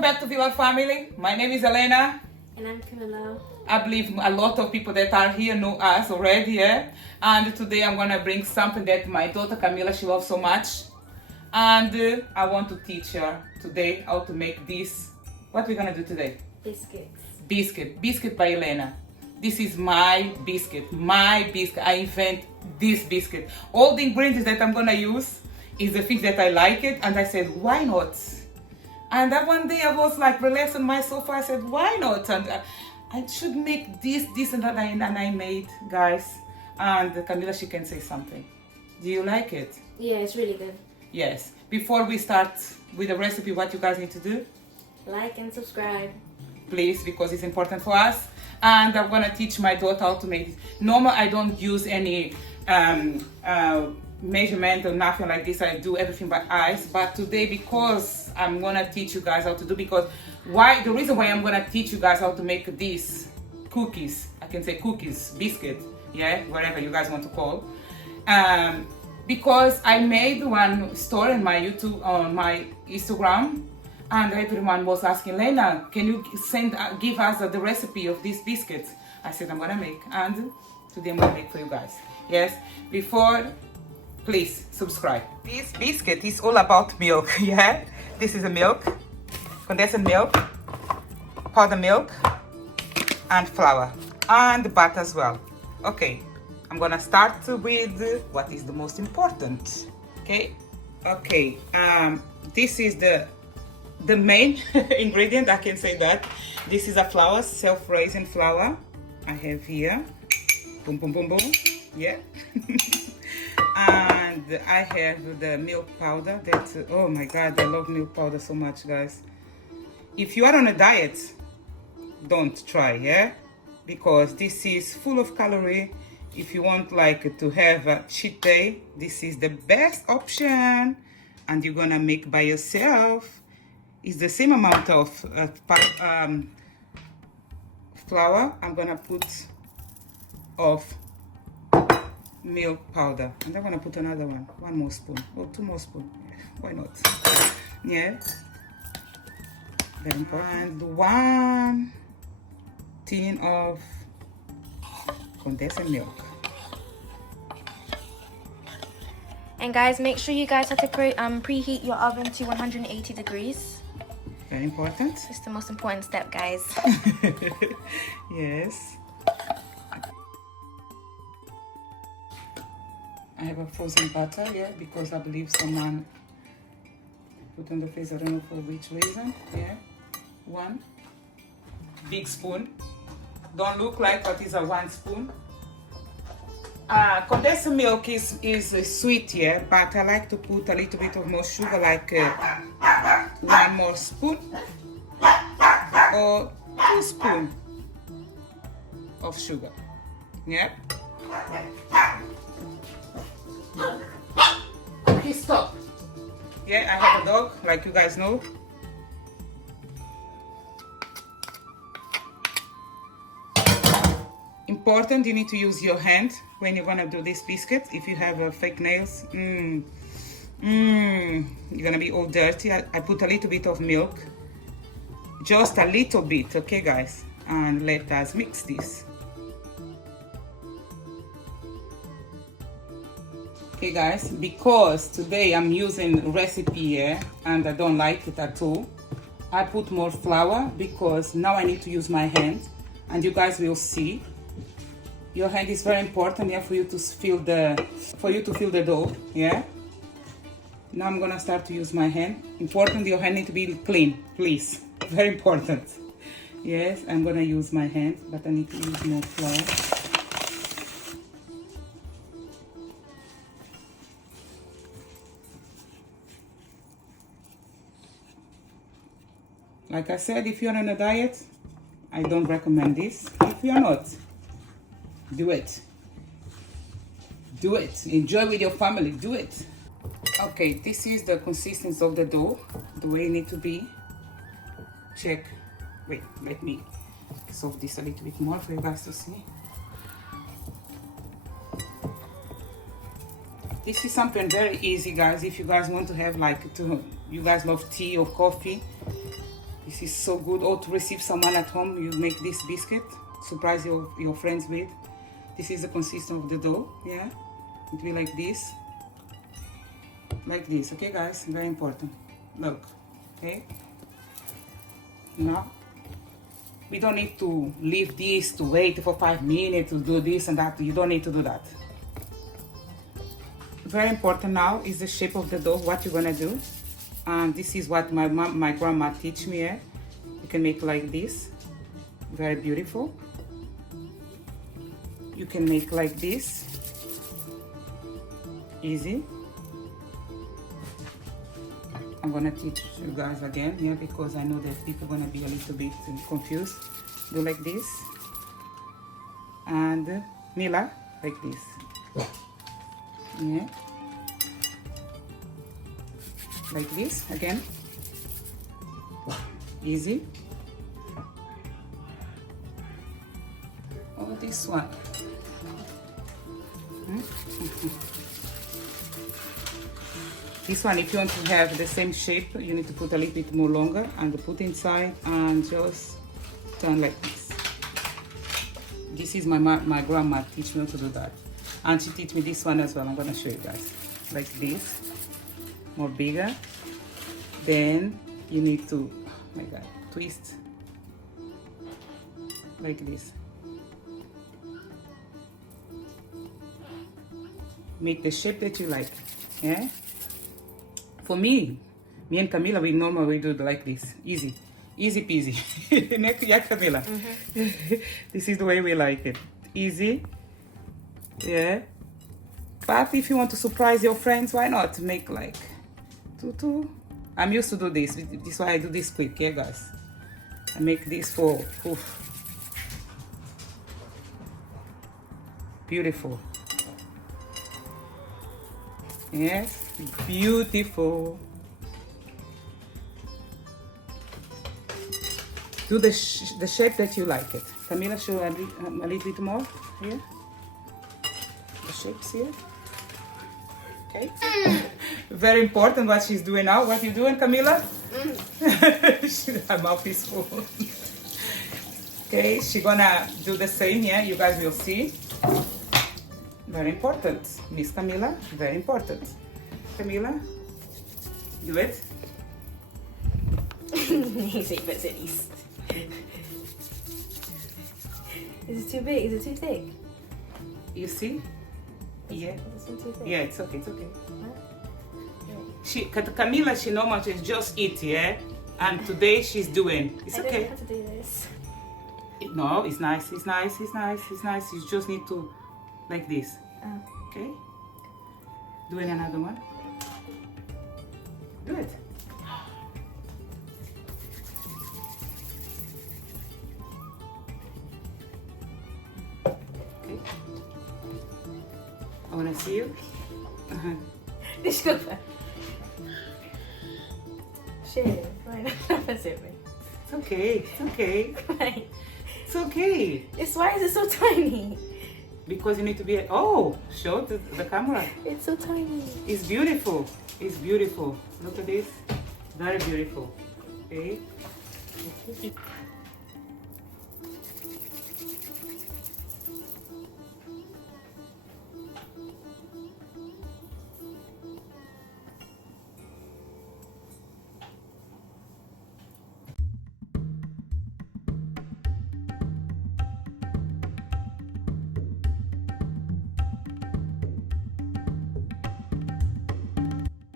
Welcome back to Villa Family. My name is Elena. And I'm Camilla. I believe a lot of people that are here know us already, yeah? And today I'm gonna bring something that my daughter Camilla, she loves so much. And I want to teach her today how to make this. What we're gonna do today? Biscuits. Biscuit by Elena. This is my biscuit. I invent this biscuit. All the ingredients that I'm gonna use is the things that I like it, and I said, why not? And that one day I was like relaxed on my sofa. I said, why not? And I should make this, and that, and I made, guys. And Camilla, she can say something. Do you like it? Yeah, it's really good. Yes. Before we start with the recipe, what you guys need to do? Like and subscribe. Please, because it's important for us. And I'm gonna teach my daughter how to make this. Normally, I don't use any measurement or nothing like this. I do everything by eyes. But today, because I'm gonna teach you guys how to do, the reason why I'm gonna teach you guys how to make these cookies, I can say cookies, biscuit, yeah, whatever you guys want to call. Because I made one story on my YouTube, on my Instagram, and everyone was asking, Lena, can you give us the recipe of these biscuits? I said, I'm gonna make, and today I'm gonna make for you guys. Yes, before, please subscribe. This biscuit is all about milk, yeah? This is a milk, condensed milk, powdered milk, and flour, and butter as well. Okay, I'm gonna start with what is the most important, okay? Okay, this is the main ingredient, I can say that. This is a flour, self-raising flour. I have here, boom, boom, boom, boom, yeah. And I have the milk powder that, oh my God, I love milk powder so much, guys. If you are on a diet, don't try, yeah? Because this is full of calorie. If you want like to have a cheat day, this is the best option. And you're gonna make by yourself. It's the same amount of flour I'm gonna put of milk powder, and I'm gonna put another one more spoon, or 2 more spoons. Why not? Yeah, very important. And 1 tin of condensed milk. And guys, make sure you guys have to preheat your oven to 180 degrees. Very important. It's the most important step, guys. Yes. I have a frozen butter, yeah, because I believe someone put on the face, I don't know for which reason, yeah. 1 big spoon. Don't look like what is a 1 spoon. Condensed milk is sweet, yeah, but I like to put a little bit of more sugar, like 1 more spoon or 2 spoons of sugar, yeah. Okay, stop. Yeah, I have a dog, like you guys know. Important, you need to use your hand when you're gonna do this biscuit. If you have fake nails, you're gonna be all dirty. I put a little bit of milk, just a little bit, okay guys? And let us mix this. Okay guys, because today I'm using recipe here and I don't like it at all, I put more flour because now I need to use my hand, and you guys will see. Your hand is very important, yeah, for you to feel the dough, yeah. Now I'm gonna start to use my hand. Important, your hand need to be clean, please. Very important. Yes, I'm gonna use my hand, but I need to use more flour. Like I said, if you're on a diet, I don't recommend this. If you're not, do it. Do it. Enjoy with your family. Do it. Okay, this is the consistency of the dough, the way it needs to be. Check. Wait, let me solve this a little bit more for you guys to see. This is something very easy, guys. If you guys want to have you guys love tea or coffee, This is so good. Or to receive someone at home, you make this biscuit, surprise your friends with. This is the consistency of the dough, yeah? It will be like this. Like this, okay guys? Very important. Look, okay? Now, we don't need to leave this to wait for 5 minutes to do this and that. You don't need to do that. Very important now is the shape of the dough, what you're gonna do. And this is what my grandma teach me. Eh? You can make like this, very beautiful. You can make like this, easy. I'm gonna teach you guys again here, because I know that people are gonna be a little bit confused. Do like this, and Mila, like this. Yeah. Like this again. Easy. Oh, this one. This one, if you want to have the same shape, you need to put a little bit more longer and put inside and just turn like this. This is my grandma teach me how to do that. And she teach me this one as well. I'm gonna show you guys. Like this. More bigger. Then you need to, like that, twist. Like this. Make the shape that you like. Yeah? For me and Camila, we normally do it like this. Easy. Easy peasy. Yeah, Camila? This is the way we like it. Easy. Yeah. But if you want to surprise your friends, why not make like two. I'm used to do this. This is why I do this quick, yeah, guys. I make this for beautiful. Yes, beautiful. Do the shape that you like it. Camila, show a little bit more here. The shapes here. Okay. Very important what she's doing now. What you doing, Camila? Her mouth is full. Okay, she's gonna do the same here. You guys will see. Very important, Miss Camila. Very important. Camila, do it. Is it too big? Is it too thick? You see? Yeah. Yeah, it's okay. It's okay. Camila, she normally just eat, yeah. And today she's doing. It's okay. I don't know how to do this. No, it's nice. It's nice. It's nice. It's nice. You just need to, like this. Oh. Okay. Doing another one. Do it. Okay. I wanna see you. Desculpa. Cheiro. Vai, não dá pra fazer, velho. It's okay. It's okay. Vai. It's okay. Why is it so tiny? Because you need to be. Oh, show the camera. It's so tiny. It's beautiful. It's beautiful. Look at this. Very beautiful. Okay.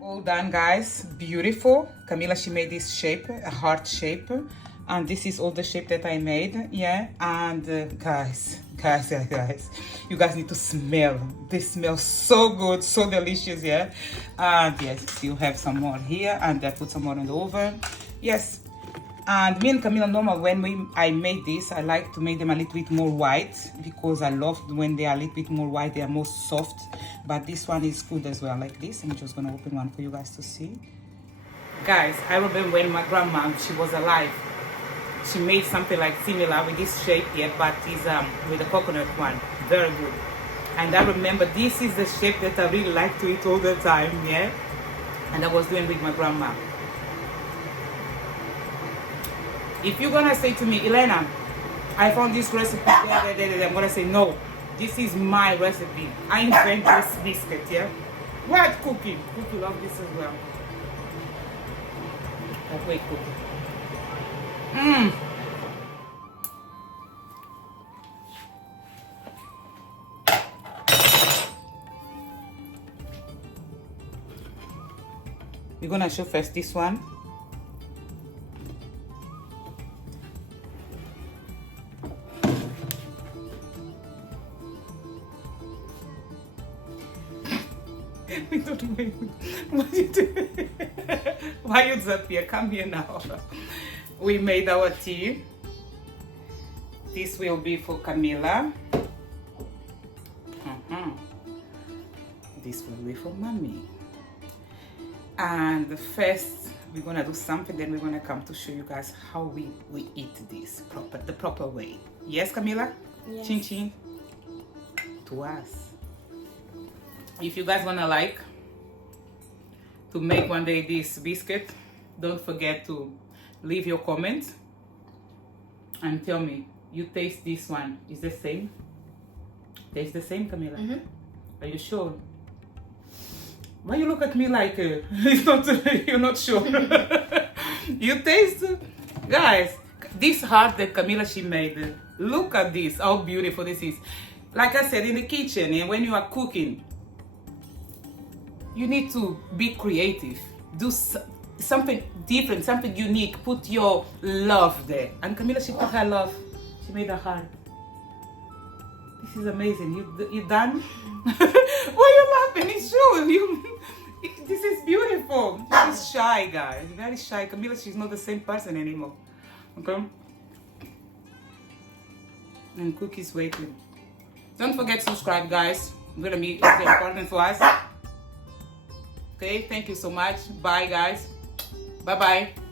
All done, guys. Beautiful. Camila, she made this shape, a heart shape, and this is all the shape that I made. Yeah. And guys, you guys need to smell. This smells so good, so delicious. Yeah. And yes, you have some more here, and I put some more in the oven. Yes. And me and Camila, normal when I made this, I like to make them a little bit more white, because I love when they are a little bit more white, they are more soft. But this one is good as well, like this. I'm just gonna open one for you guys to see. Guys, I remember when my grandma, she was alive, she made something like similar with this shape here, but it's with the coconut one. Very good. And I remember this is the shape that I really like to eat all the time, yeah? And I was doing with my grandma. If you're gonna say to me, Elena, I found this recipe, I'm gonna say no. This is my recipe. I invent this biscuit, yeah? What Cookie? Cookie love this as well. But wait, Cookie. We're gonna show first this one. We don't wait. What you do? Why you up here? Come here now. We made our tea. This will be for Camila. This will be for Mommy. And first, we're gonna do something. Then we're gonna come to show you guys how we eat this the proper way. Yes, Camila? Yes. Chin chin. To us. If you guys wanna like to make one day this biscuit, don't forget to leave your comments and tell me you taste this one. Is the same? Tastes the same, Camila? Are you sure? Why you look at me like it's not? You're not sure. You taste, guys. This heart that Camila she made. Look at this. How beautiful this is. Like I said, in the kitchen and when you are cooking, you need to be creative. Do something different, something unique. Put your love there. And Camila, she put her love. She made a heart. This is amazing. You done? Why are you laughing? It's true. This is beautiful. She's shy, guys. Very shy. Camila, she's not the same person anymore. Okay? And Cookie's waiting. Don't forget to subscribe, guys. It's important for us. Okay, thank you so much. Bye, guys. Bye-bye.